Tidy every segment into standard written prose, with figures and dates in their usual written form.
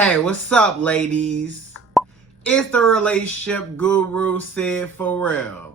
Hey, what's up, ladies? It's the relationship guru, Sydd Ferrell.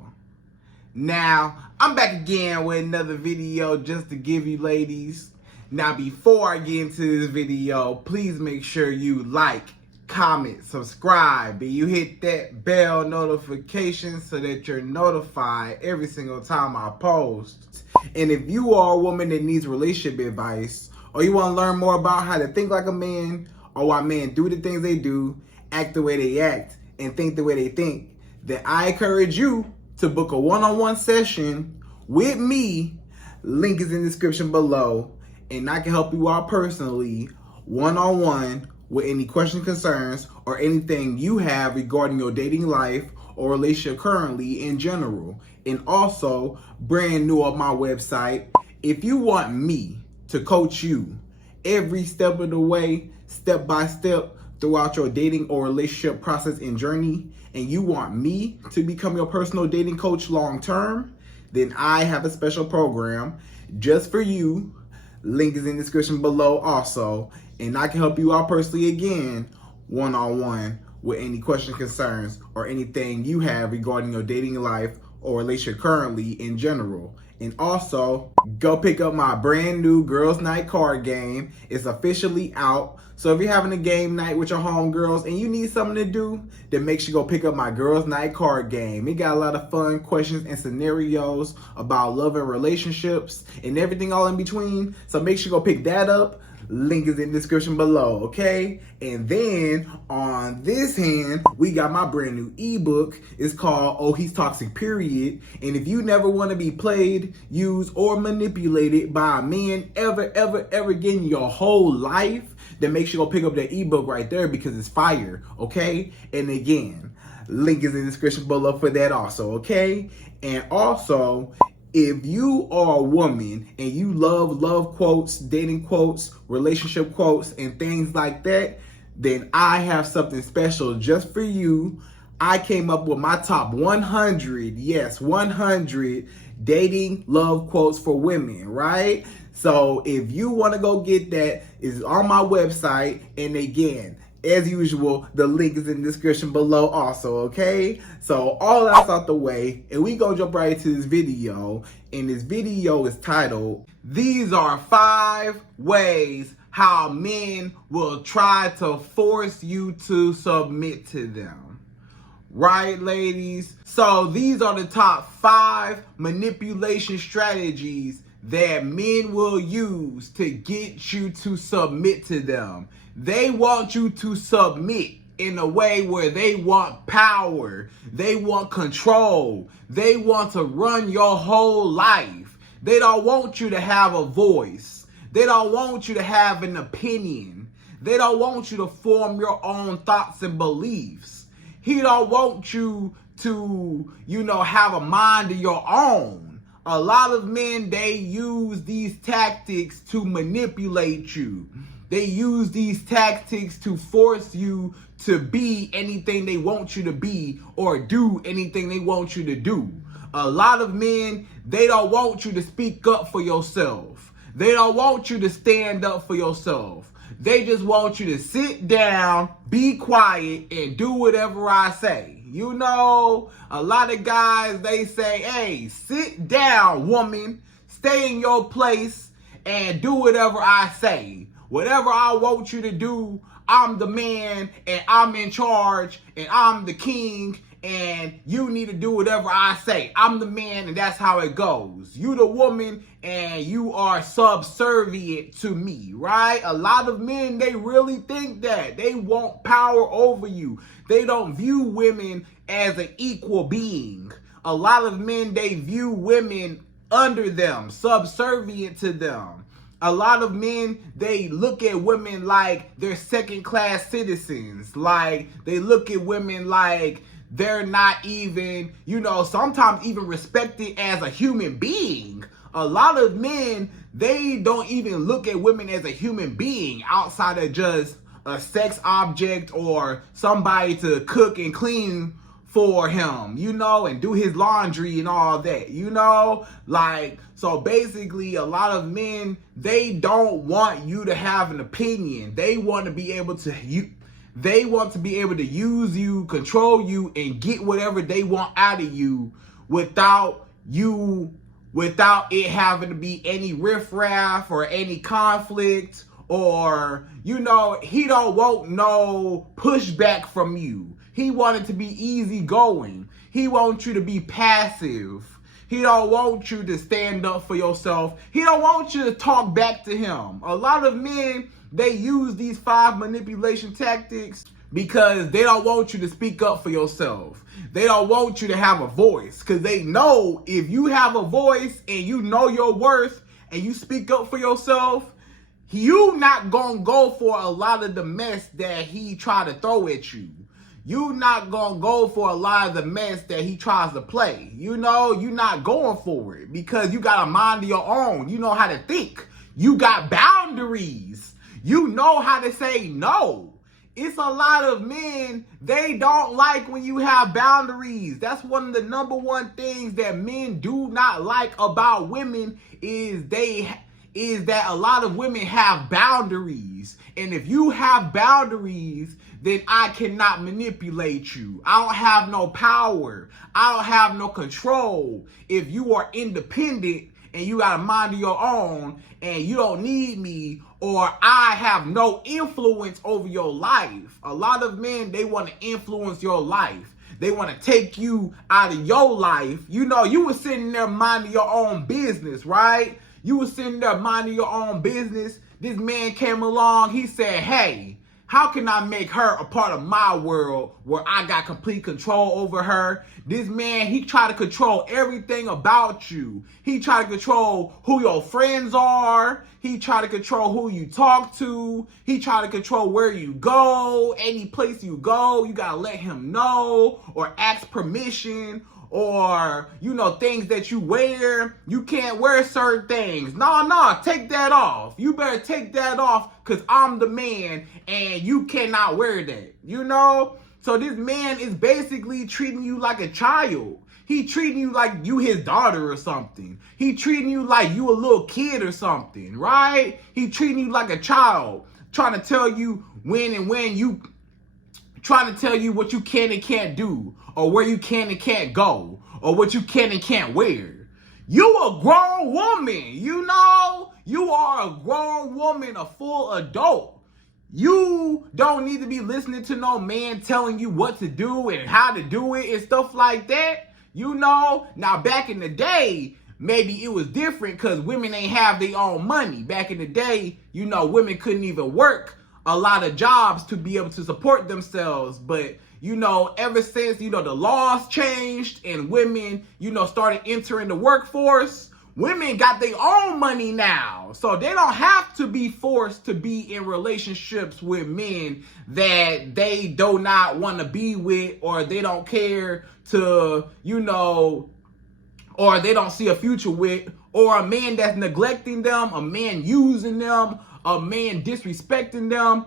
Now, I'm back again with another video just to give you ladies. Now, before I get into this video, please make sure you like, comment, subscribe, and you hit that bell notification so that you're notified every single time I post. And if you are a woman that needs relationship advice, or you want to learn more about how to think like a man, or why men do the things they do, act the way they act, and think the way they think, then I encourage you to book a one-on-one session with me. Link is in the description below, and I can help you out personally, one-on-one, with any questions, concerns, or anything you have regarding your dating life or relationship currently in general. And also, brand new on my website, if you want me to coach you every step of the way, step by step, throughout your dating or relationship process and journey, and you want me to become your personal dating coach long term, then I have a special program just for you. Link is in the description below also, and I can help you out personally again, one-on-one, with any questions, concerns, or anything you have regarding your dating life or relationship currently in general. And also, go pick up my brand new Girls Night card game. It's officially out. So if you're having a game night with your homegirls and you need something to do, then make sure you go pick up my Girls Night card game. It got a lot of fun questions and scenarios about love and relationships and everything all in between. So make sure you go pick that up. Link is in the description below, okay? And then on this hand, we got my brand new ebook. It's called Oh, He's Toxic, Period. And if you never want to be played, used, or manipulated by a man ever again in your whole life, then make sure you go pick up that ebook right there because it's fire, okay? And again, link is in the description below for that also, okay? And also, if you are a woman and you love quotes, dating quotes, relationship quotes, and things like that, then I have something special just for you. I came up with my top 100, yes, 100 dating love quotes for women, right? So if you want to go get that, it's on my website. And again, as usual, the link is in the description below also, okay? So all that's out the way, and we gonna jump right into this video. And this video is titled, These Are 5 Ways How Men Will Try to Force You to Submit to Them. Right, ladies? So these are the top 5 manipulation strategies that men will use to get you to submit to them. They want you to submit in a way where they want power, they want control, they want to run your whole life. They don't want you to have a voice. They don't want you to have an opinion. They don't want you to form your own thoughts and beliefs. He don't want you to, have a mind of your own. A lot of men, they use these tactics to manipulate you. They use these tactics to force you to be anything they want you to be or do anything they want you to do. A lot of men, they don't want you to speak up for yourself. They don't want you to stand up for yourself. They just want you to sit down, be quiet, and do whatever I say. A lot of guys, they say, hey, sit down, woman, stay in your place and do whatever I say. Whatever I want you to do, I'm the man and I'm in charge and I'm the king and you need to do whatever I say. I'm the man and that's how it goes. You the woman and you are subservient to me, right? A lot of men, they really think that. They want power over you. They don't view women as an equal being. A lot of men, they view women under them, subservient to them. A lot of men, they look at women like they're second-class citizens. Like, they look at women like they're not even, sometimes even respected as a human being. A lot of men, they don't even look at women as a human being outside of just a sex object or somebody to cook and clean for him, you know, and do his laundry and all that, you know, like, so basically a lot of men, they don't want you to have an opinion. They want to be able to use you, control you, and get whatever they want out of you without it having to be any riffraff or any conflict, or, you know, he don't want no pushback from you. He wanted to be easygoing. He wants you to be passive. He don't want you to stand up for yourself. He don't want you to talk back to him. A lot of men, they use these 5 manipulation tactics because they don't want you to speak up for yourself. They don't want you to have a voice, because they know if you have a voice and you know your worth and you speak up for yourself, you not gonna go for a lot of the mess that he try to throw at you. You not gonna go for a lot of the mess that he tries to play. You know, you not going for it because you got a mind of your own. You know how to think. You got boundaries. You know how to say no. It's a lot of men, they don't like when you have boundaries. That's one of the number one things that men do not like about women is that a lot of women have boundaries. And if you have boundaries, then I cannot manipulate you. I don't have no power. I don't have no control. If you are independent and you got a mind of your own and you don't need me, or I have no influence over your life. A lot of men, they want to influence your life. They want to take you out of your life. You know, you were sitting there minding your own business, right? You were sitting there minding your own business. This man came along. He said, hey, how can I make her a part of my world where I got complete control over her? This man, he tried to control everything about you. He tried to control who your friends are. He tried to control who you talk to. He tried to control where you go. Any place you go, you got to let him know or ask permission. Or, you know, things that you wear, you can't wear certain things. No, take that off. You better take that off because I'm the man and you cannot wear that, you know? So this man is basically treating you like a child. He treating you like you his daughter or something. He treating you like you a little kid or something, right? He treating you like a child, trying to tell you trying to tell you what you can and can't do, or where you can and can't go, or what you can and can't wear. You a grown woman, you know? You are a grown woman, a full adult. You don't need to be listening to no man telling you what to do and how to do it and stuff like that, you know? Now, back in the day, maybe it was different because women ain't have their own money. Back in the day, you know, women couldn't even work a lot of jobs to be able to support themselves. But, you know, ever since, you know, the laws changed and women, you know, started entering the workforce, women got their own money now. So they don't have to be forced to be in relationships with men that they do not want to be with, or they don't care to, you know, or they don't see a future with, or a man that's neglecting them, a man using them, a man disrespecting them.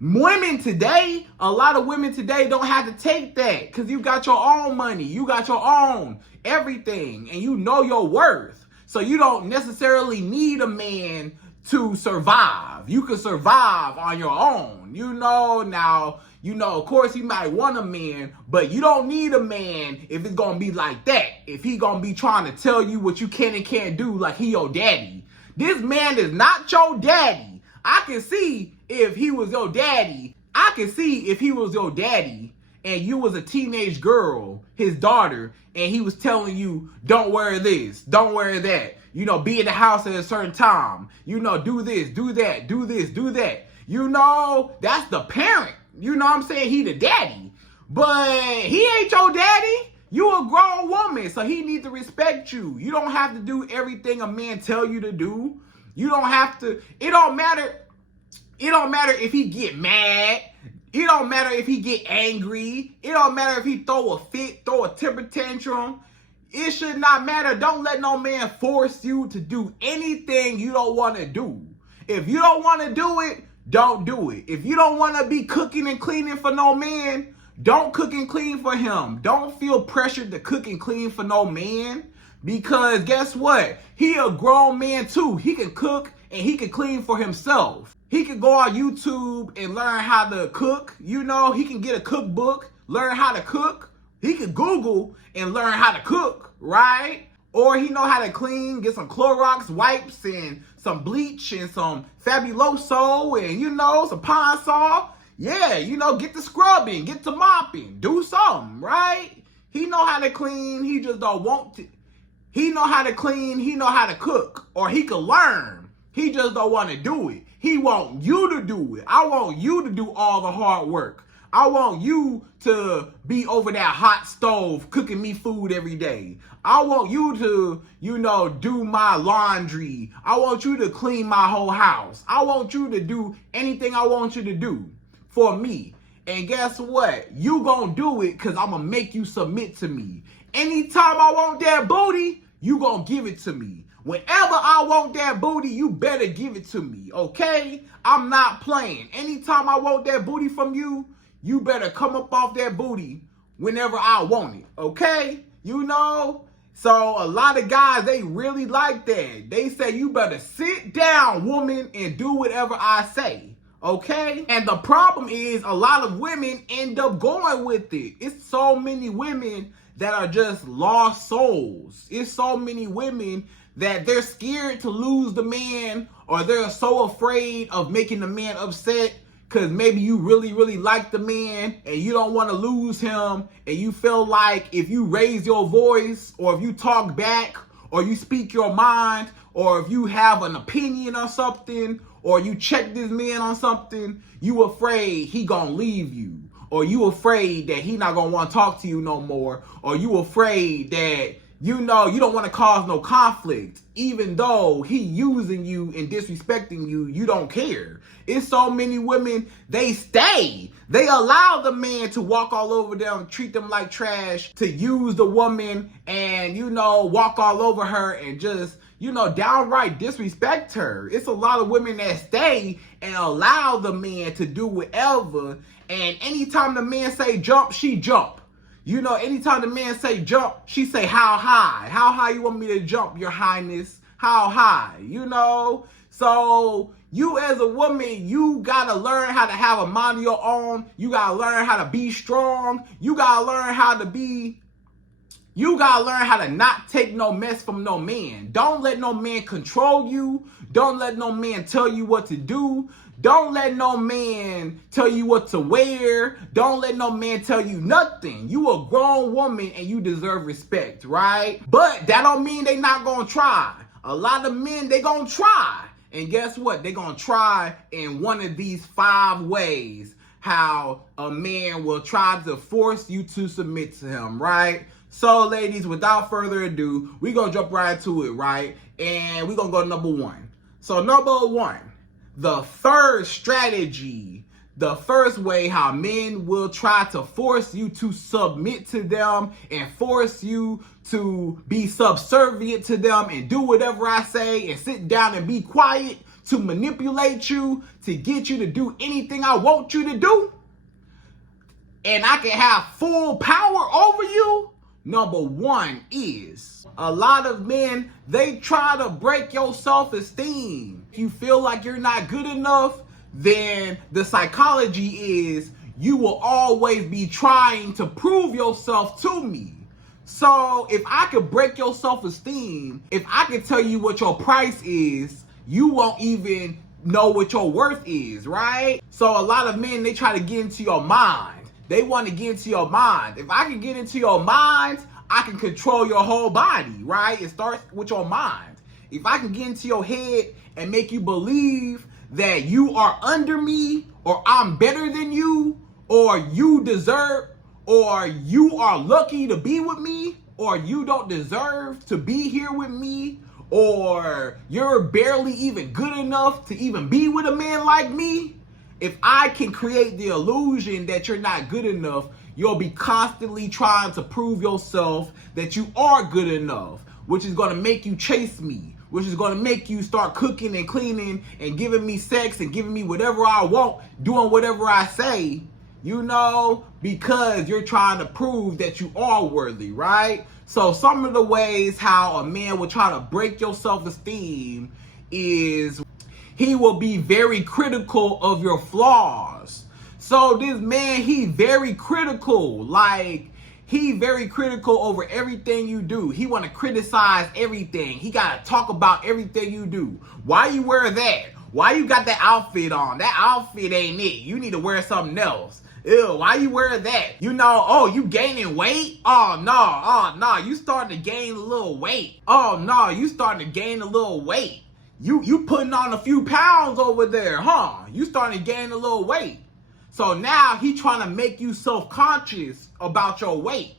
Women today, a lot of women today don't have to take that because you got your own money. You got your own everything and you know your worth. So you don't necessarily need a man to survive. You can survive on your own. You know, now, you know, of course, you might want a man, but you don't need a man if it's going to be like that. If he going to be trying to tell you what you can and can't do like he your daddy. This man is not your daddy. I can see if he was your daddy. I can see if he was your daddy and you was a teenage girl, his daughter, and he was telling you, don't wear this, don't wear that. You know, be in the house at a certain time. You know, do this, do that, do this, do that. You know, that's the parent. You know what I'm saying? He the daddy. But he ain't your daddy. You a grown woman, so he needs to respect you. You don't have to do everything a man tell you to do. You don't have to. It don't matter. It don't matter if he get mad. It don't matter if he get angry. It don't matter if he throw a fit, throw a temper tantrum. It should not matter. Don't let no man force you to do anything you don't want to do. If you don't want to do it, don't do it. If you don't want to be cooking and cleaning for no man, Don't cook and clean for him. Don't feel pressured to cook and clean for no man. Because guess what? He a grown man too. He can cook and he can clean for himself. He can go on YouTube and learn how to cook. You know, he can get a cookbook, learn how to cook. He can Google and learn how to cook, right? Or he know how to clean, get some Clorox wipes and some bleach and some Fabuloso and, you know, some Pine Sol. Yeah, you know, get the scrubbing, get the mopping, do something, right? He know how to clean, he just don't want to. He know how to clean, he know how to cook, or he can learn. He just don't want to do it. He want you to do it. I want you to do all the hard work. I want you to be over that hot stove cooking me food every day. I want you to, you know, do my laundry. I want you to clean my whole house. I want you to do anything I want you to do for me. And guess what? You gonna do it because I'm gonna make you submit to me. Anytime I want that booty, you gonna give it to me. Whenever I want that booty, you better give it to me, okay? I'm not playing. Anytime I want that booty from you, you better come up off that booty whenever I want it, okay? You know? So a lot of guys, they really like that. They say, you better sit down, woman, and do whatever I say. Okay? And the problem is a lot of women end up going with it. It's so many women that are just lost souls. It's so many women that they're scared to lose the man, or they're so afraid of making the man upset because maybe you really, really like the man and you don't want to lose him, and you feel like if you raise your voice, or if you talk back, or you speak your mind, or if you have an opinion on something, or you check this man on something, you afraid he gonna leave you, or you afraid that he not gonna want to talk to you no more, or you afraid that, you know, you don't want to cause no conflict, even though he using you and disrespecting you, you don't care. It's so many women, they stay. They allow the man to walk all over them, treat them like trash, to use the woman and, you know, walk all over her and just, you know, downright disrespect her. It's a lot of women that stay and allow the man to do whatever. And anytime the man say jump, she jump. You know, anytime the man say jump, she say how high? How high you want me to jump, your highness? How high? You know? So you as a woman, you gotta learn how to have a mind of your own. You gotta learn how to be strong. You gotta learn how to not take no mess from no man. Don't let no man control you. Don't let no man tell you what to do. Don't let no man tell you what to wear. Don't let no man tell you nothing. You a grown woman and you deserve respect, right? But that don't mean they not gonna try. A lot of men, they gonna try. And guess what? They gonna try in one of these 5 ways how a man will try to force you to submit to him, right? So, ladies, without further ado, we gonna jump right to it, right? And we gonna go to number 1. So, number 1, the first strategy, the first way how men will try to force you to submit to them and force you to be subservient to them and do whatever I say and sit down and be quiet, to manipulate you, to get you to do anything I want you to do, and I can have full power over you. Number 1 is a lot of men, they try to break your self-esteem. If you feel like you're not good enough, then the psychology is you will always be trying to prove yourself to me. So if I could break your self-esteem, if I could tell you what your price is, you won't even know what your worth is, right? So a lot of men, they try to get into your mind. They want to get into your mind. If I can get into your mind, I can control your whole body, right? It starts with your mind. If I can get into your head and make you believe that you are under me, or I'm better than you, or you deserve, or you are lucky to be with me, or you don't deserve to be here with me, or you're barely even good enough to even be with a man like me, if I can create the illusion that you're not good enough, you'll be constantly trying to prove yourself that you are good enough, which is going to make you chase me, which is going to make you start cooking and cleaning and giving me sex and giving me whatever I want, doing whatever I say. you know, because you're trying to prove that you are worthy, right? So some of the ways how a man will try to break your self-esteem is he will be very critical of your flaws. So this man, he very critical, like he very critical over everything you do. He want to criticize everything. He got to talk about everything you do. Why you wear that? Why you got that outfit on? That outfit ain't it. You need to wear something else. Ew, why you wear that? You know, oh, you gaining weight? Oh, no, you starting to gain a little weight. Oh, no, you starting to gain a little weight. You putting on a few pounds over there, huh? You starting to gain a little weight. So now he trying to make you self-conscious about your weight.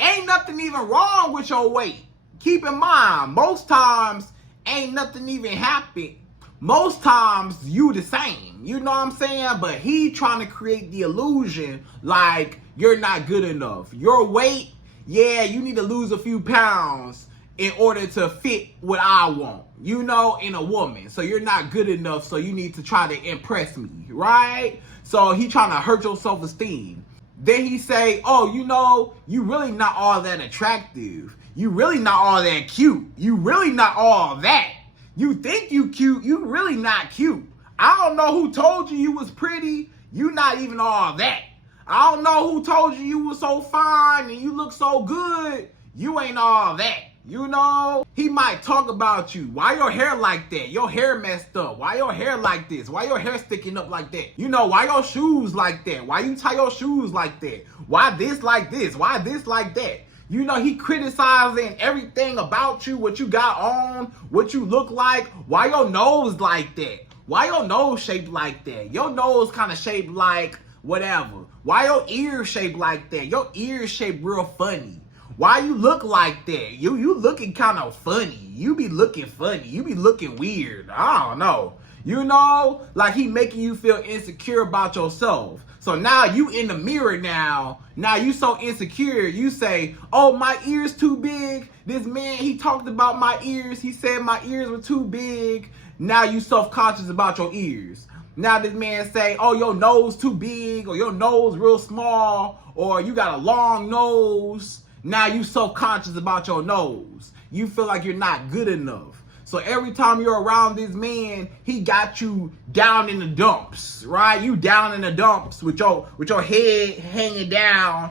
Ain't nothing even wrong with your weight. Keep in mind, most times ain't nothing even happen. Most times you the same, you know what I'm saying? But he trying to create the illusion like you're not good enough. Your weight, yeah, you need to lose a few pounds in order to fit what I want, you know, in a woman. So you're not good enough, so you need to try to impress me, right? So he trying to hurt your self-esteem. Then he say, oh, you know, you really not all that attractive. You really not all that cute. You really not all that. You think you cute, you really not cute. I don't know who told you was pretty. You not even all that. I don't know who told you was so fine and you look so good. You ain't all that. You know, he might talk about you. Why your hair like that? Your hair messed up. Why your hair like this? Why your hair sticking up like that? You know, why your shoes like that? Why you tie your shoes like that? Why this like this? Why this like that? You know, he criticizing everything about you, what you got on, what you look like. Why your nose like that? Why your nose shaped like that? Your nose kind of shaped like whatever. Why your ears shaped like that? Your ears shaped real funny. Why you look like that? You looking kind of funny. You be looking funny. You be looking weird. I don't know. You know, like he making you feel insecure about yourself. So now you in the mirror now. Now you so insecure. You say, oh, my ears too big. This man, he talked about my ears. He said my ears were too big. Now you self-conscious about your ears. Now this man say, oh, your nose too big, or your nose real small, or you got a long nose. Now you self-conscious about your nose. You feel like you're not good enough. So every time you're around this man, he got you down in the dumps, right? You down in the dumps with your head hanging down,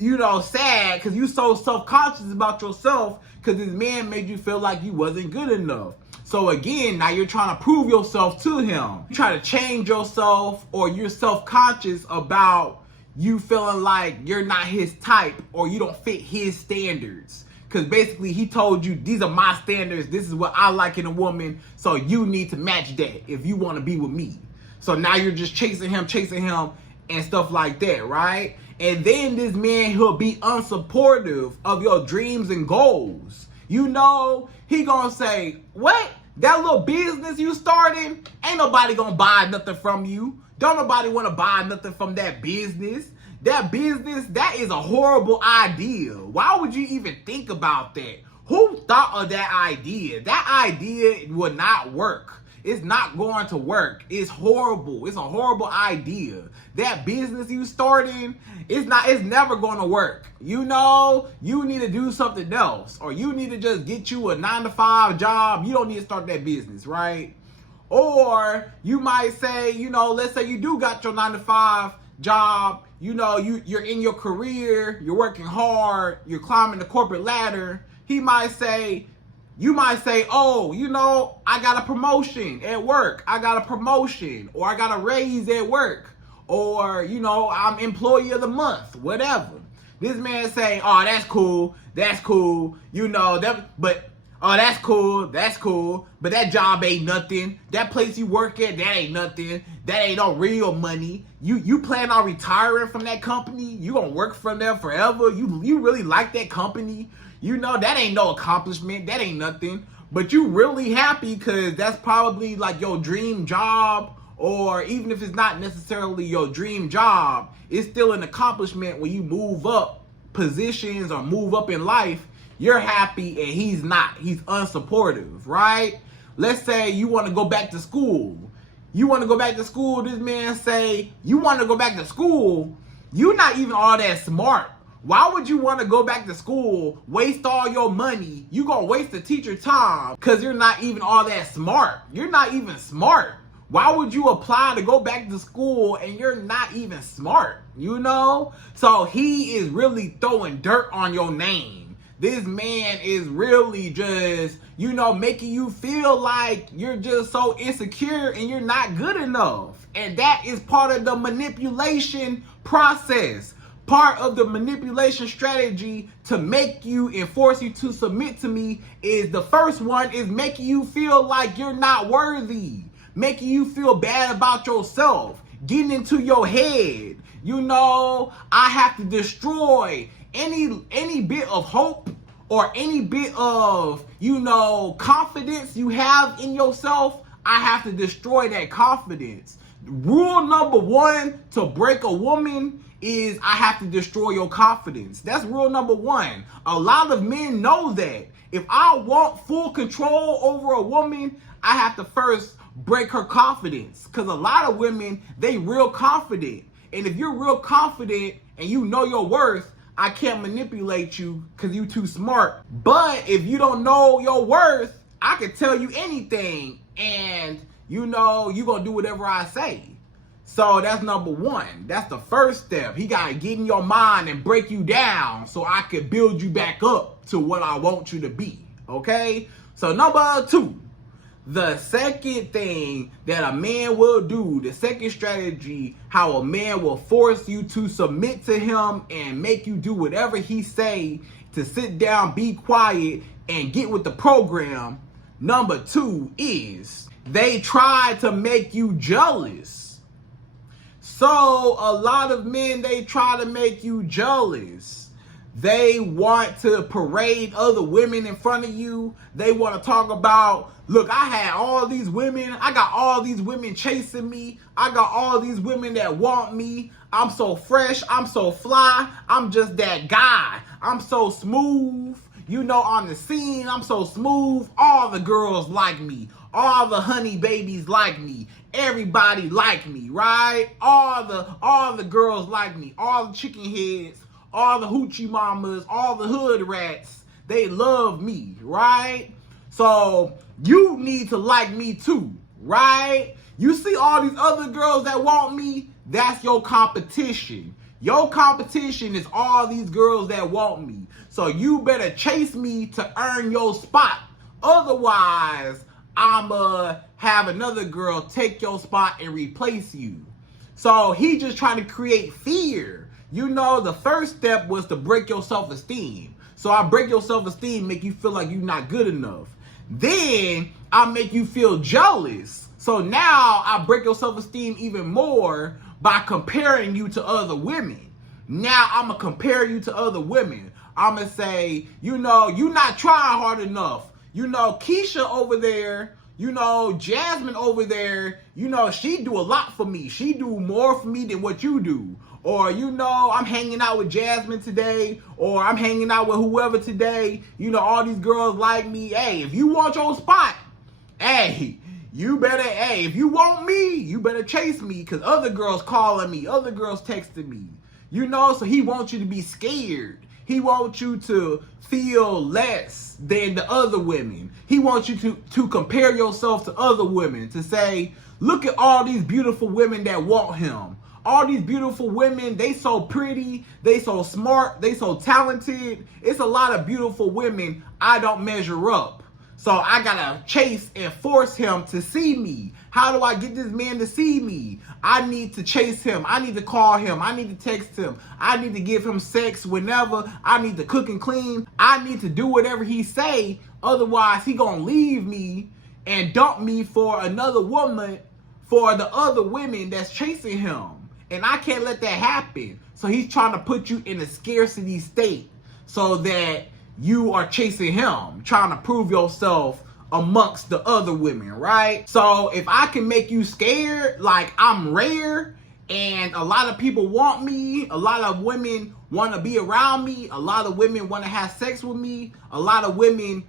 you know, sad because you so self-conscious about yourself because this man made you feel like you wasn't good enough. So again, now you're trying to prove yourself to him. You try to change yourself, or you're self-conscious about you feeling like you're not his type or you don't fit his standards. Because basically he told you, these are my standards, this is what I like in a woman, so you need to match that if you want to be with me. So now you're just chasing him and stuff like that, right? And then this man, he'll be unsupportive of your dreams and goals. You know, he gonna say, what? That little business you started, ain't nobody gonna buy nothing from you. Don't nobody want to buy nothing from that business. That business, that is a horrible idea. Why would you even think about that? Who thought of that idea? That idea would not work. It's not going to work. It's horrible. It's a horrible idea. That business you starting, it's never going to work. You know, you need to do something else, or you need to just get you a 9-to-5 job. You don't need to start that business, right? Or you might say, you know, let's say you do got your 9-to-5 job, you know, you're in your career, you're working hard, you're climbing the corporate ladder. You might say, oh, you know, I got a promotion at work. I got a promotion, or I got a raise at work, or, you know, I'm employee of the month, whatever. This man say, oh, that's cool, you know, oh, that's cool, but that job ain't nothing. That place you work at, that ain't nothing. That ain't no real money. You plan on retiring from that company? You gonna work from there forever? You really like that company? You know, that ain't no accomplishment. That ain't nothing. But you really happy because that's probably like your dream job, or even if it's not necessarily your dream job, it's still an accomplishment when you move up positions or move up in life. You're happy and he's not. He's unsupportive, right? Let's say you want to go back to school. You want to go back to school? This man say, you want to go back to school? You're not even all that smart. Why would you want to go back to school, waste all your money? You gonna waste the teacher time because you're not even all that smart. You're not even smart. Why would you apply to go back to school and you're not even smart? You know? So he is really throwing dirt on your name. This man is really just, making you feel like you're just so insecure and you're not good enough. And that is part of the manipulation process. Part of the manipulation strategy to make you and force you to submit to me is the first one is making you feel like you're not worthy, making you feel bad about yourself, getting into your head. I have to destroy any bit of hope or any bit of, confidence you have in yourself. I have to destroy that confidence. Rule number one to break a woman is I have to destroy your confidence. That's rule number one. A lot of men know that. If I want full control over a woman, I have to first break her confidence. Because a lot of women, they real confident. And if you're real confident and you know your worth, I can't manipulate you because you too smart. But if you don't know your worth, I can tell you anything. And you going to do whatever I say. So that's number one. That's the first step. He got to get in your mind and break you down so I could build you back up to what I want you to be. Okay? So number two, the second thing that a man will do, the second strategy, how a man will force you to submit to him and make you do whatever he say, to sit down, be quiet, and get with the program. Number two is they try to make you jealous. So a lot of men, they try to make you jealous. They want to parade other women in front of you. They want to talk about, look, I had all these women. I got all these women chasing me. I got all these women that want me. I'm so fresh. I'm so fly. I'm just that guy. I'm so smooth. On the scene, I'm so smooth. All the girls like me. All the honey babies like me. Everybody like me, right? All the girls like me. All the chicken heads, all the hoochie mamas, all the hood rats, they love me, right? So you need to like me too, right? You see all these other girls that want me, that's your competition. Your competition is all these girls that want me. So you better chase me to earn your spot. Otherwise, I'ma have another girl take your spot and replace you. So he just trying to create fear. The first step was to break your self-esteem. So I break your self-esteem, make you feel like you're not good enough. Then I make you feel jealous. So now I break your self-esteem even more by comparing you to other women. Now I'm going to compare you to other women. I'm going to say, you're not trying hard enough. Keisha over there, Jasmine over there, she do a lot for me. She do more for me than what you do. Or, I'm hanging out with Jasmine today, or I'm hanging out with whoever today. All these girls like me. Hey, if you want your spot, hey, if you want me, you better chase me, because other girls calling me, other girls texting me. So he wants you to be scared. He wants you to feel less than the other women. He wants you to compare yourself to other women, to say, look at all these beautiful women that want him. All these beautiful women, they so pretty, they so smart, they so talented. It's a lot of beautiful women. I don't measure up. So I gotta chase and force him to see me. How do I get this man to see me? I need to chase him. I need to call him. I need to text him. I need to give him sex whenever. I need to cook and clean. I need to do whatever he say. Otherwise, he gonna leave me and dump me for another woman, for the other women that's chasing him. And I can't let that happen. So he's trying to put you in a scarcity state so that you are chasing him, trying to prove yourself amongst the other women, right? So if I can make you scared, like I'm rare and a lot of people want me, a lot of women want to be around me, a lot of women want to have sex with me, a lot of women,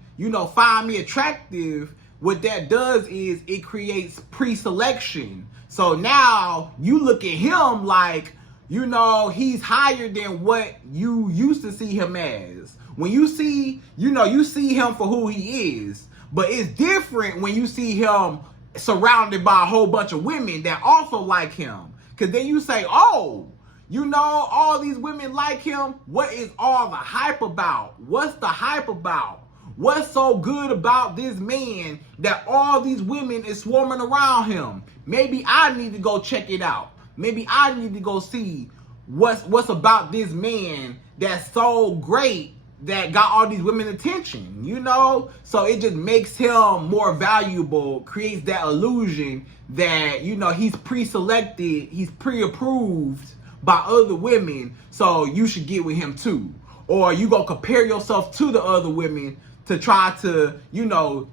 find me attractive, what that does is it creates pre-selection. So now you look at him like, you know, he's higher than what you used to see him as. When you see, you know, you see him for who he is. But it's different when you see him surrounded by a whole bunch of women that also like him. Because then you say, oh, you know, all these women like him. What is all the hype about? What's the hype about? What's so good about this man that all these women is swarming around him? Maybe I need to go check it out. Maybe I need to go see what's about this man that's so great that got all these women attention, you know? So it just makes him more valuable, creates that illusion that, you know, he's pre-selected, he's pre-approved by other women, so you should get with him too. Or you go compare yourself to the other women to try to, you know,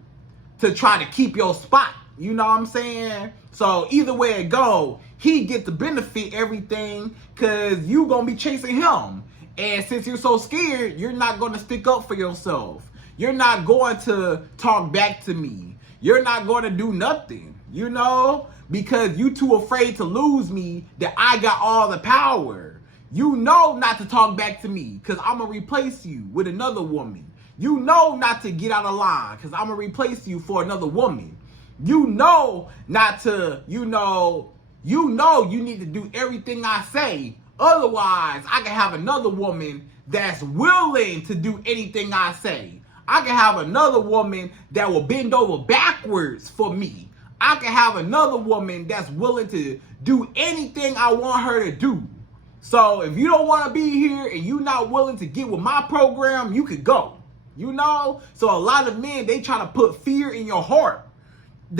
to try to keep your spot. You know what I'm saying? So either way it go, he get to benefit everything because you gonna be chasing him. And since you're so scared, you're not going to stick up for yourself. You're not going to talk back to me. You're not going to do nothing, you know, because you too afraid to lose me that I got all the power. You know not to talk back to me because I'm going to replace you with another woman. You know not to get out of line because I'm going to replace you for another woman. You know not to, you need to do everything I say. Otherwise, I can have another woman that's willing to do anything I say. I can have another woman that will bend over backwards for me. I can have another woman that's willing to do anything I want her to do. So if you don't want to be here and you're not willing to get with my program, you could go. You know? So a lot of men, they try to put fear in your heart that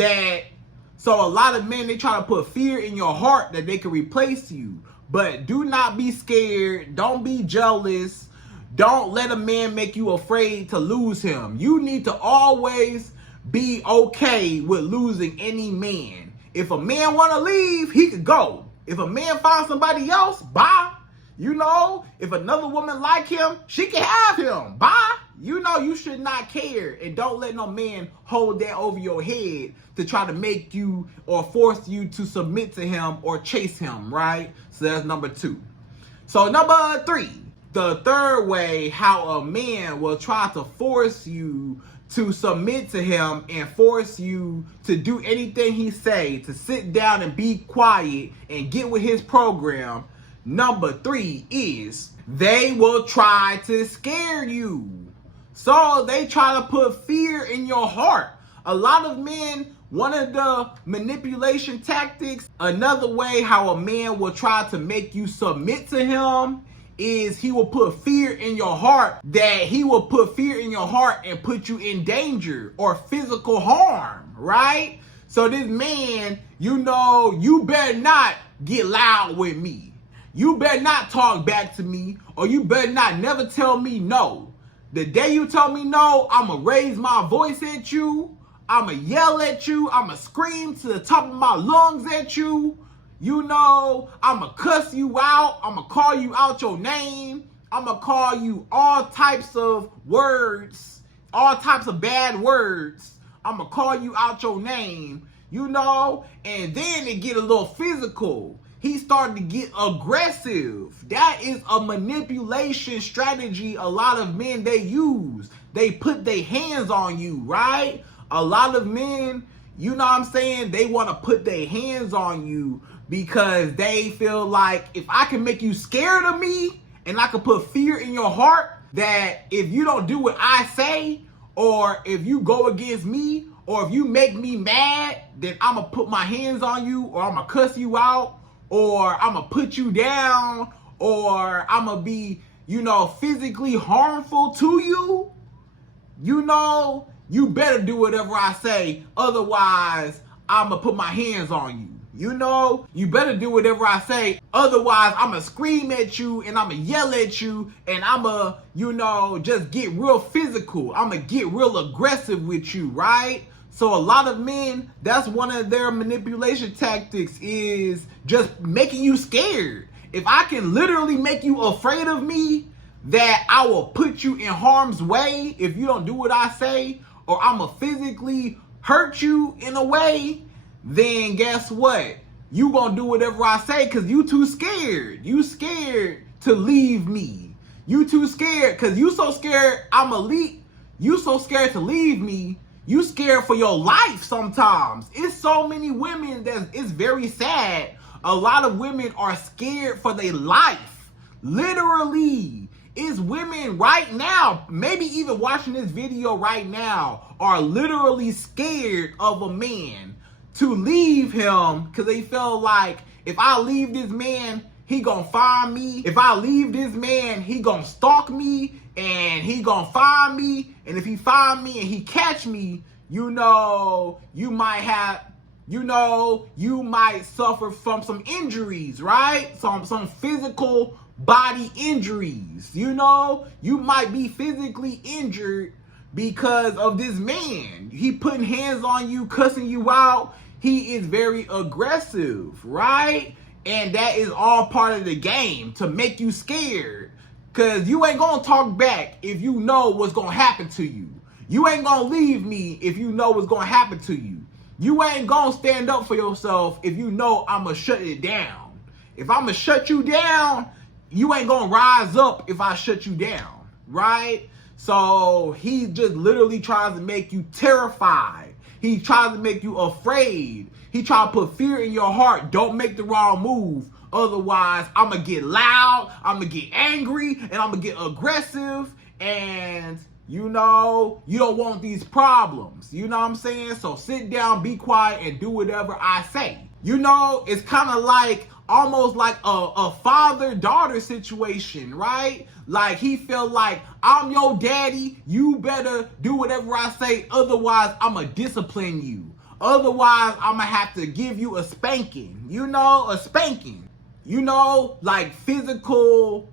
they can replace you. But do not be scared. Don't be jealous. Don't let a man make you afraid to lose him. You need to always be okay with losing any man. If a man want to leave, he could go. If a man finds somebody else, bye. You know, if another woman like him, she can have him. Bye. You know, you should not care. And don't let no man hold that over your head to try to make you or force you to submit to him or chase him, right? So that's number 2. So number 3, the third way how a man will try to force you to submit to him and force you to do anything he say, to sit down and be quiet and get with his program. Number 3 is they will try to scare you. So they try to put fear in your heart. A lot of men, one of the manipulation tactics, another way how a man will try to make you submit to him is he will put fear in your heart, that he will put fear in your heart and put you in danger or physical harm, right? So this man, you know, you better not get loud with me. You better not talk back to me, or you better not never tell me no. The day you tell me no, I'ma raise my voice at you. I'ma yell at you. I'ma scream to the top of my lungs at you. You know, I'ma cuss you out. I'ma call you out your name. I'ma call you all types of words, all types of bad words. I'ma call you out your name, you know, and then it get a little physical. He started to get aggressive. That is a manipulation strategy a lot of men, they use. They put their hands on you, right? A lot of men, you know what I'm saying? They want to put their hands on you because they feel like if I can make you scared of me and I can put fear in your heart that if you don't do what I say, or if you go against me, or if you make me mad, then I'm going to put my hands on you, or I'm going to cuss you out, or I'm going to put you down, or I'm going to be, you know, physically harmful to you. You know, you better do whatever I say. Otherwise, I'm going to put my hands on you. You know, you better do whatever I say. Otherwise, I'm going to scream at you and I'm going to yell at you and I'm going to, you know, just get real physical. I'm going to get real aggressive with you, right? So a lot of men, that's one of their manipulation tactics, is just making you scared. If I can literally make you afraid of me, that I will put you in harm's way if you don't do what I say, or I'm going to physically hurt you in a way, then guess what? You gonna do whatever I say because you too scared. You scared to leave me. You too scared because you so scared I'm elite. You so scared to leave me. You scared for your life sometimes. It's so many women that it's very sad. A lot of women are scared for their life. Literally. It's women right now, maybe even watching this video right now, are literally scared of a man to leave him because they feel like if I leave this man, he gonna find me. If I leave this man, he gonna stalk me and he gonna find me. And if he find me and he catch me, you might suffer from some injuries, right? Some physical body injuries. You might be physically injured because of this man. He putting hands on you, cussing you out. He is very aggressive, right? And that is all part of the game to make you scared. Because you ain't going to talk back if you know what's going to happen to you. You ain't going to leave me if you know what's going to happen to you. You ain't going to stand up for yourself if you know I'm going to shut it down. If I'm going to shut you down, you ain't going to rise up if I shut you down, right? So he just literally tries to make you terrified. He tries to make you afraid. He tries to put fear in your heart. Don't make the wrong move. Otherwise, I'm going to get loud, I'm going to get angry, and I'm going to get aggressive. And, you don't want these problems. You know what I'm saying? So sit down, be quiet, and do whatever I say. It's kind of like, almost like a father-daughter situation, right? Like he feel like, I'm your daddy, you better do whatever I say, otherwise I'ma discipline you. Otherwise I'ma have to give you a spanking, a spanking. Like physical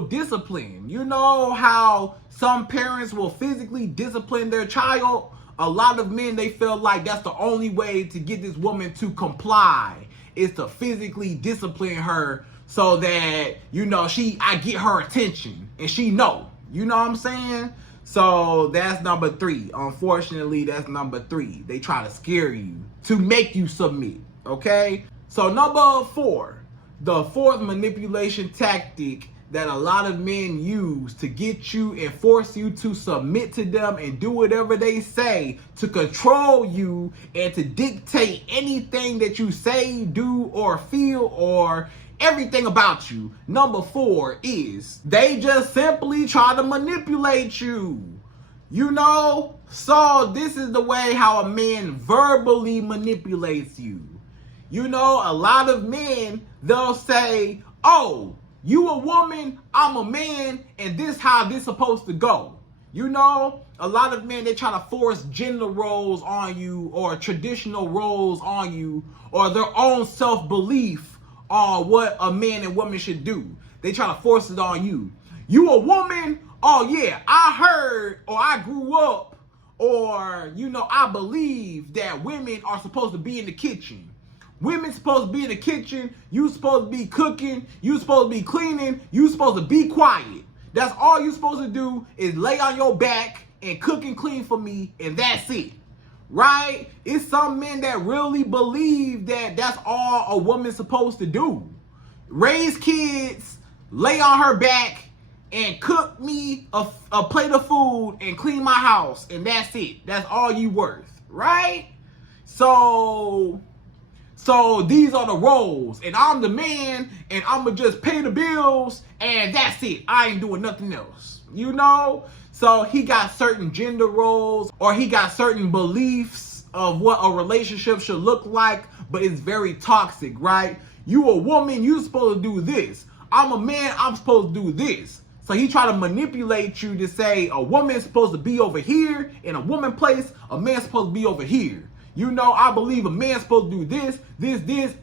discipline. You know how some parents will physically discipline their child? A lot of men, they feel like that's the only way to get this woman to comply, is to physically discipline her so that, I get her attention and she know. You know what I'm saying? So that's number 3. Unfortunately, that's number 3. They try to scare you to make you submit, okay? So number 4, the fourth manipulation tactic that a lot of men use to get you and force you to submit to them and do whatever they say to control you and to dictate anything that you say, do, or feel, or everything about you. Number 4 is they just simply try to manipulate you. So this is the way how a man verbally manipulates you. A lot of men, they'll say, oh, you a woman, I'm a man, and this how this supposed to go. A lot of men, they try to force gender roles on you or traditional roles on you or their own self-belief on what a man and woman should do. They try to force it on you. You a woman? Oh yeah, I heard or I grew up or, I believe that women are supposed to be in the kitchen. Women supposed to be in the kitchen. You supposed to be cooking. You supposed to be cleaning. You supposed to be quiet. That's all you supposed to do is lay on your back and cook and clean for me, and that's it. Right? It's some men that really believe that that's all a woman's supposed to do. Raise kids, lay on her back, and cook me a plate of food and clean my house, and that's it. That's all you worth. Right? So these are the roles, and I'm the man, and I'ma just pay the bills, and that's it. I ain't doing nothing else, So he got certain gender roles, or he got certain beliefs of what a relationship should look like, but it's very toxic, right? You a woman, you supposed to do this. I'm a man, I'm supposed to do this. So he try to manipulate you to say a woman is supposed to be over here, in a woman place, a man's supposed to be over here. I believe a man's supposed to do this.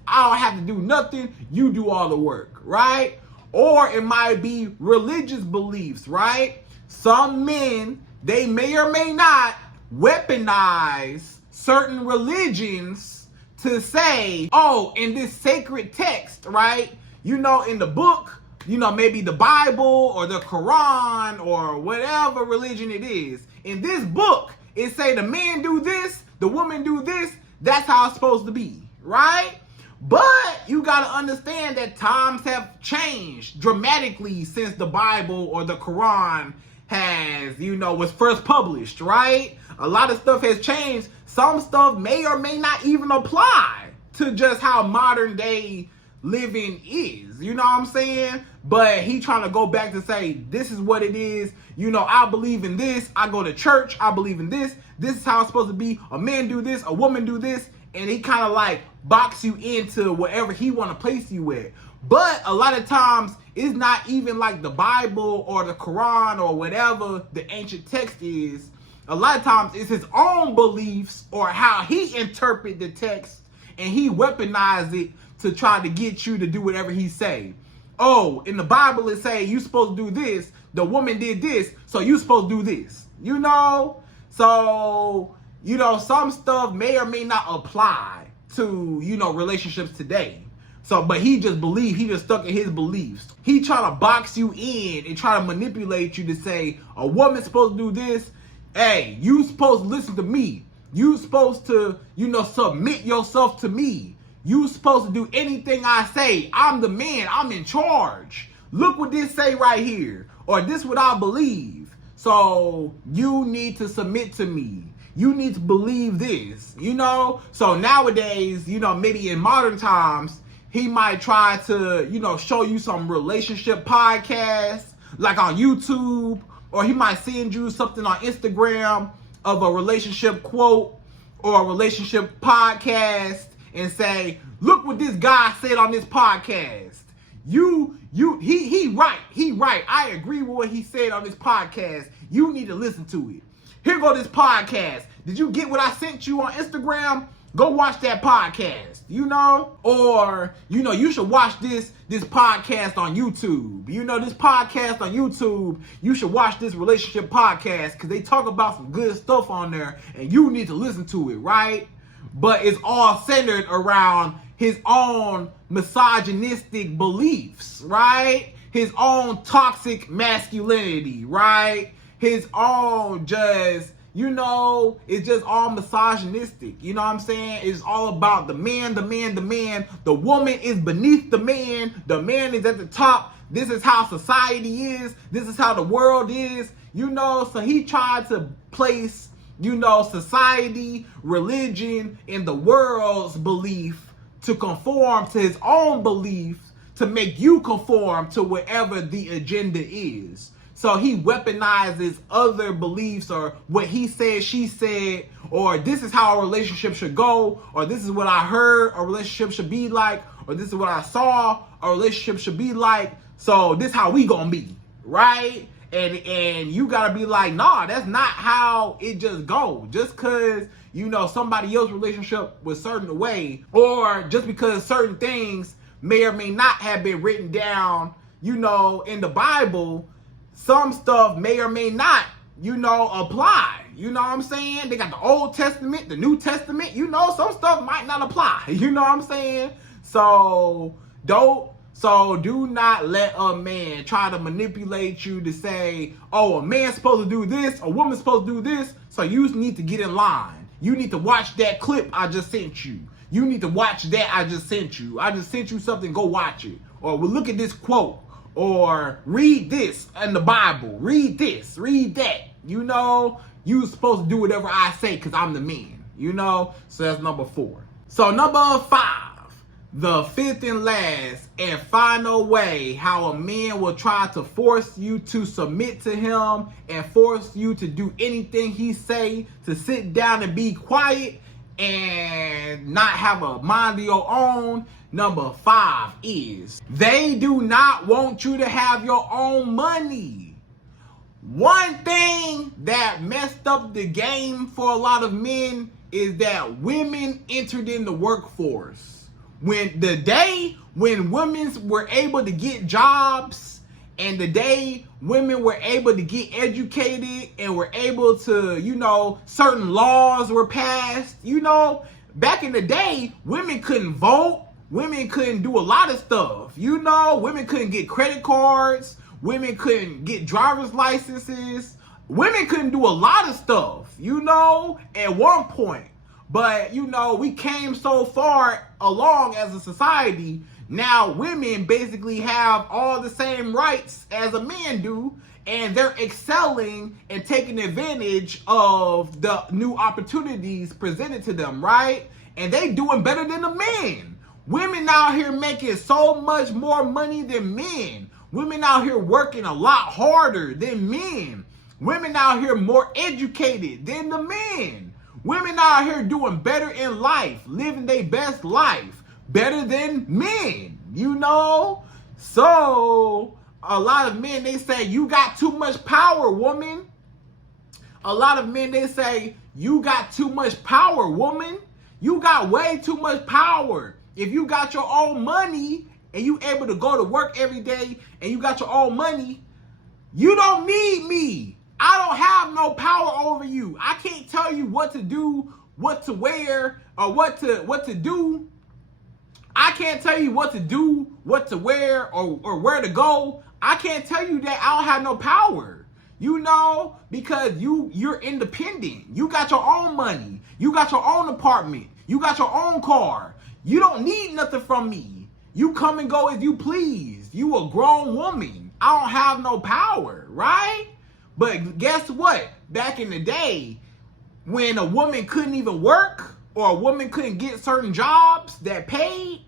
I don't have to do nothing. You do all the work, right? Or it might be religious beliefs, right? Some men, they may or may not weaponize certain religions to say, oh, in this sacred text, right? In the book, maybe the Bible or the Quran or whatever religion it is. In this book, it say the man do this, the woman do this, that's how it's supposed to be, right? But you got to understand that times have changed dramatically since the Bible or the Quran has, was first published, right? A lot of stuff has changed. Some stuff may or may not even apply to just how modern day living is. You know what I'm saying? But he trying to go back to say, this is what it is. I believe in this. I go to church. I believe in this. This is how it's supposed to be. A man do this. A woman do this. And he kind of like box you into whatever he want to place you with. But a lot of times it's not even like the Bible or the Quran or whatever the ancient text is. A lot of times it's his own beliefs or how he interpret the text, and he weaponize it to try to get you to do whatever he say. Oh, in the Bible it say you supposed to do this. The woman did this, so you supposed to do this. So some stuff may or may not apply to, relationships today. So, but he just stuck in his beliefs. He try to box you in and try to manipulate you to say, a woman's supposed to do this. Hey, you supposed to listen to me. You supposed to, submit yourself to me. You supposed to do anything I say. I'm the man. I'm in charge. Look what this say right here. Or this what I believe. So you need to submit to me. You need to believe this, So nowadays, maybe in modern times, he might try to, show you some relationship podcasts, like on YouTube, or he might send you something on Instagram of a relationship quote or a relationship podcast and say, look what this guy said on this podcast. He right. I agree with what he said on this podcast. You need to listen to it. Here go this podcast. Did you get what I sent you on Instagram? Go watch that podcast, Or, you should watch this podcast on YouTube. This podcast on YouTube, you should watch this relationship podcast because they talk about some good stuff on there and you need to listen to it, right? But it's all centered around his own misogynistic beliefs, right? His own toxic masculinity, right? His own just, it's just all misogynistic. You know what I'm saying? It's all about the man. The woman is beneath the man. The man is at the top. This is how society is. This is how the world is. So he tried to place, society, religion, and the world's belief to conform to his own belief to make you conform to whatever the agenda is. So he weaponizes other beliefs or what he said, she said, or this is how a relationship should go, or this is what I heard a relationship should be like, or this is what I saw a relationship should be like. So this how we gonna be, right? And you gotta be like, nah, that's not how it just go. Just cause, somebody else's relationship was certain way, or just because certain things may or may not have been written down, in the Bible, some stuff may or may not, apply. You know what I'm saying? They got the Old Testament, the New Testament, some stuff might not apply. You know what I'm saying? So do not let a man try to manipulate you to say, oh, a man's supposed to do this, a woman's supposed to do this, so you need to get in line. You need to watch that clip I just sent you. You need to watch that I just sent you. I just sent you something, go watch it. Or well, look at this quote. Or read this in the Bible. Read this, read that. You supposed to do whatever I say because I'm the man. So that's number 4. So number 5, the fifth and last and final way how a man will try to force you to submit to him and force you to do anything he say, to sit down and be quiet and not have a mind of your own. Number 5 is they do not want you to have your own money. One thing that messed up the game for a lot of men is that women entered in the workforce. When the day when women were able to get jobs and the day women were able to get educated and were able to, certain laws were passed, back in the day, women couldn't vote. Women couldn't do a lot of stuff. Women couldn't get credit cards. Women couldn't get driver's licenses. women couldn't do a lot of stuff, at one point. But, we came so far along as a society. Now women basically have all the same rights as a man do, and they're excelling and taking advantage of the new opportunities presented to them, right? And they doing better than the men. Women out here making so much more money than men. Women out here working a lot harder than men. Women out here more educated than the men. Women out here doing better in life, living their best life, better than men, So, a lot of men, they say, you got too much power, woman. A lot of men, they say, you got too much power, woman. You got way too much power. If you got your own money and you able to go to work every day and you got your own money, you don't need me. I don't have no power over you. I can't tell you what to do, what to wear, or what to do. I can't tell you what to do, what to wear, or where to go. I can't tell you that. I don't have no power. Because you're independent. You got your own money. You got your own apartment. You got your own car. You don't need nothing from me. You come and go as you please. You a grown woman. I don't have no power, right? But guess what? Back in the day, when a woman couldn't even work or a woman couldn't get certain jobs that paid,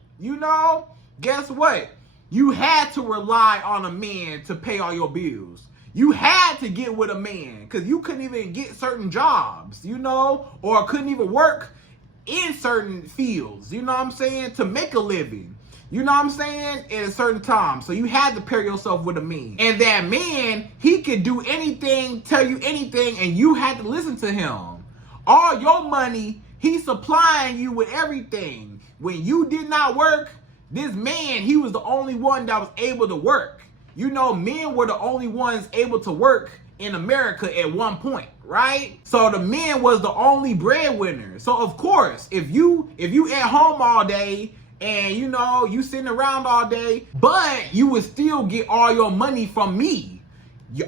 guess what? You had to rely on a man to pay all your bills. You had to get with a man because you couldn't even get certain jobs, or couldn't even work in certain fields, to make a living. At a certain time. So you had to pair yourself with a man. And that man, he could do anything, tell you anything, and you had to listen to him. All your money, he's supplying you with everything. When you did not work, this man, he was the only one that was able to work. Men were the only ones able to work in America at one point, right? So the man was the only breadwinner. So of course, if you at home all day, and you sitting around all day, but you would still get all your money from me.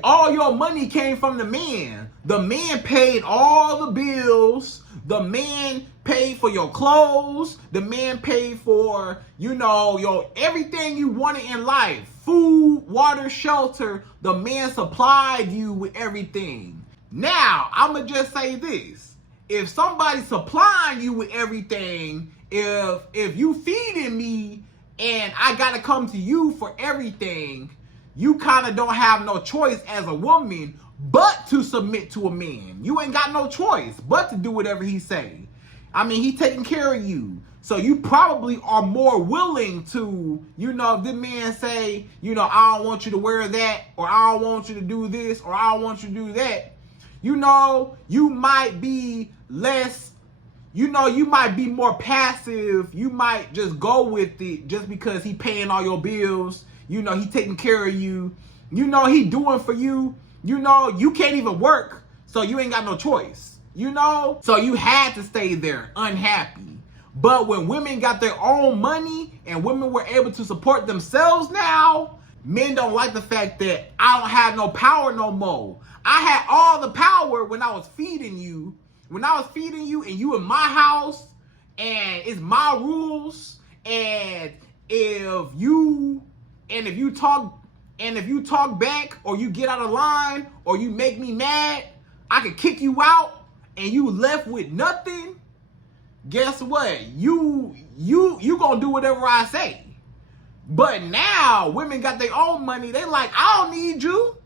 All your money came from the man. The man paid all the bills. The man paid for your clothes. The man paid for, your everything you wanted in life. Food, water, shelter. The man supplied you with everything. Now, I'ma just say this. If somebody's supplying you with everything, if you feeding me and I gotta come to you for everything, you kind of don't have no choice as a woman but to submit to a man. You ain't got no choice but to do whatever he say. He taking care of you. So you probably are more willing to, if the man say, I don't want you to wear that, or I don't want you to do this, or I don't want you to do that, you might be less, you might be more passive. You might just go with it just because he paying all your bills. He taking care of you. He doing for you. You can't even work, so you ain't got no choice. So you had to stay there unhappy. But when women got their own money and women were able to support themselves now, men don't like the fact that I don't have no power no more. I had all the power when I was feeding you. When I was feeding you and you in my house and it's my rules, and if you talk back or you get out of line or you make me mad, I can kick you out and you left with nothing. Guess what? You gonna do whatever I say. But now women got their own money. They like, I don't need you.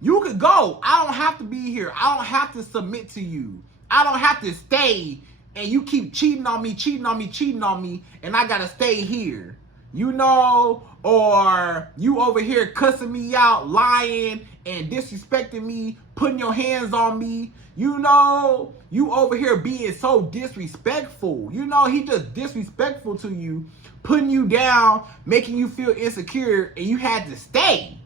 You could go. I don't have to be here. I don't have to submit to you. I don't have to stay and you keep cheating on me, and I gotta stay here. Or you over here cussing me out, lying and disrespecting me, putting your hands on me. You over here being so disrespectful. He just disrespectful to you, putting you down, making you feel insecure, and you had to stay.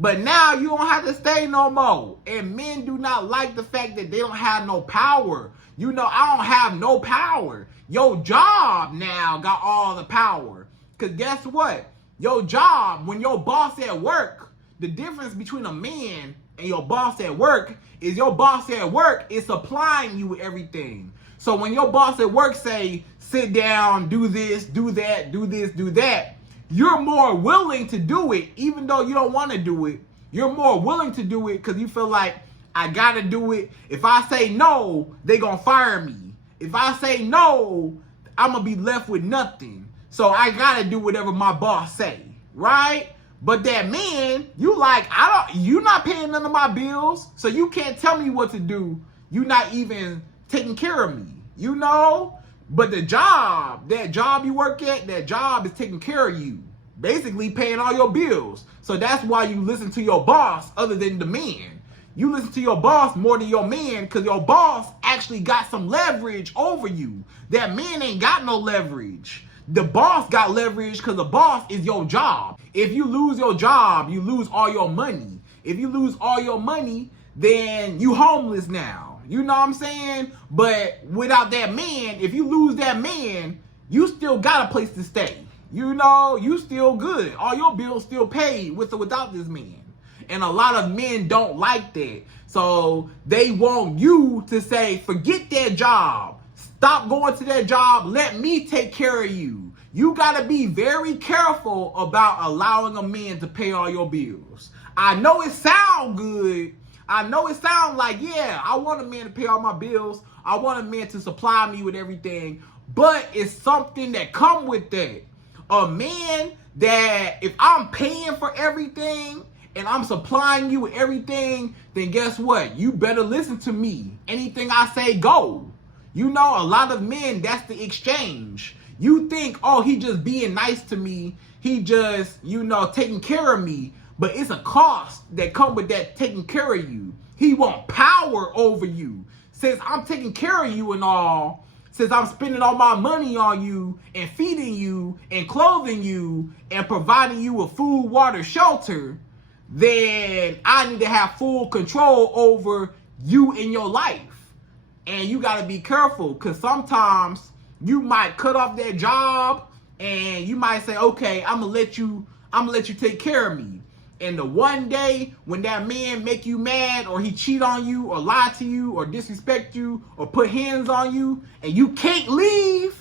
But now you don't have to stay no more. And men do not like the fact that they don't have no power. I don't have no power. Your job now got all the power. Because guess what? Your job, when your boss at work The difference between a man and your boss at work is your boss at work is supplying you with everything. So when your boss at work say, sit down, do this, do that, do this, do that, you're more willing to do it, even though you don't want to do it. You're more willing to do it because you feel like, I got to do it. If I say no, they going to fire me. If I say no, I'm going to be left with nothing. So I got to do whatever my boss say, right? But that man, you not paying none of my bills, so you can't tell me what to do. You not even taking care of me, you know? But that job you work at, that job is taking care of you, basically paying all your bills. So that's why you listen to your boss other than the man. You listen to your boss more than your man because your boss actually got some leverage over you. That man ain't got no leverage. The boss got leverage because the boss is your job. If you lose your job, you lose all your money. If you lose all your money, then you homeless now. You know what I'm saying? But without that man, if you lose that man, you still got a place to stay. You know, you still good. All your bills still paid with or without this man. And a lot of men don't like that. So they want you to say, forget that job. Stop going to that job. Let me take care of you. You got to be very careful about allowing a man to pay all your bills. I know it sounds good. I know it sounds like, yeah, I want a man to pay all my bills. I want a man to supply me with everything. But it's something that come with that. A man that if I'm paying for everything and I'm supplying you with everything, then guess what? You better listen to me. Anything I say, go. You know, a lot of men, that's the exchange. You think, oh, he just being nice to me. He just, you know, taking care of me. But it's a cost that come with that taking care of you. He want power over you. Since I'm taking care of you and all, since I'm spending all my money on you and feeding you and clothing you and providing you with food, water, shelter, then I need to have full control over you in your life. And you got to be careful because sometimes you might cut off that job and you might say, okay, I'm going to let you take care of me. And the one day when that man make you mad or he cheat on you or lie to you or disrespect you or put hands on you and you can't leave,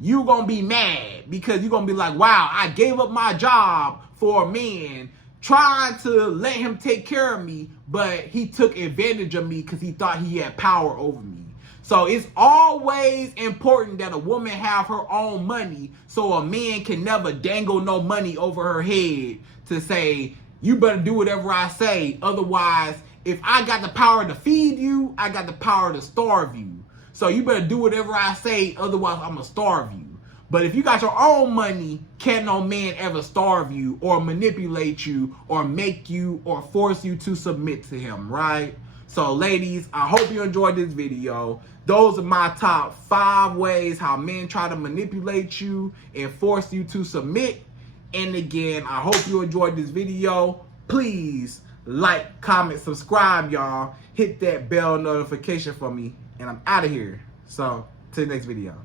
you're going to be mad because you're going to be like, wow, I gave up my job for a man trying to let him take care of me, but he took advantage of me because he thought he had power over me. So it's always important that a woman have her own money so a man can never dangle no money over her head to say, you better do whatever I say. Otherwise, if I got the power to feed you, I got the power to starve you. So you better do whatever I say. Otherwise, I'm going to starve you. But if you got your own money, can't no man ever starve you or manipulate you or make you or force you to submit to him, right? So ladies, I hope you enjoyed this video. Those are my top 5 ways how men try to manipulate you and force you to submit. And again, I hope you enjoyed this video. Please like, comment, subscribe, y'all. Hit that bell notification for me. And I'm out of here. So, till the next video.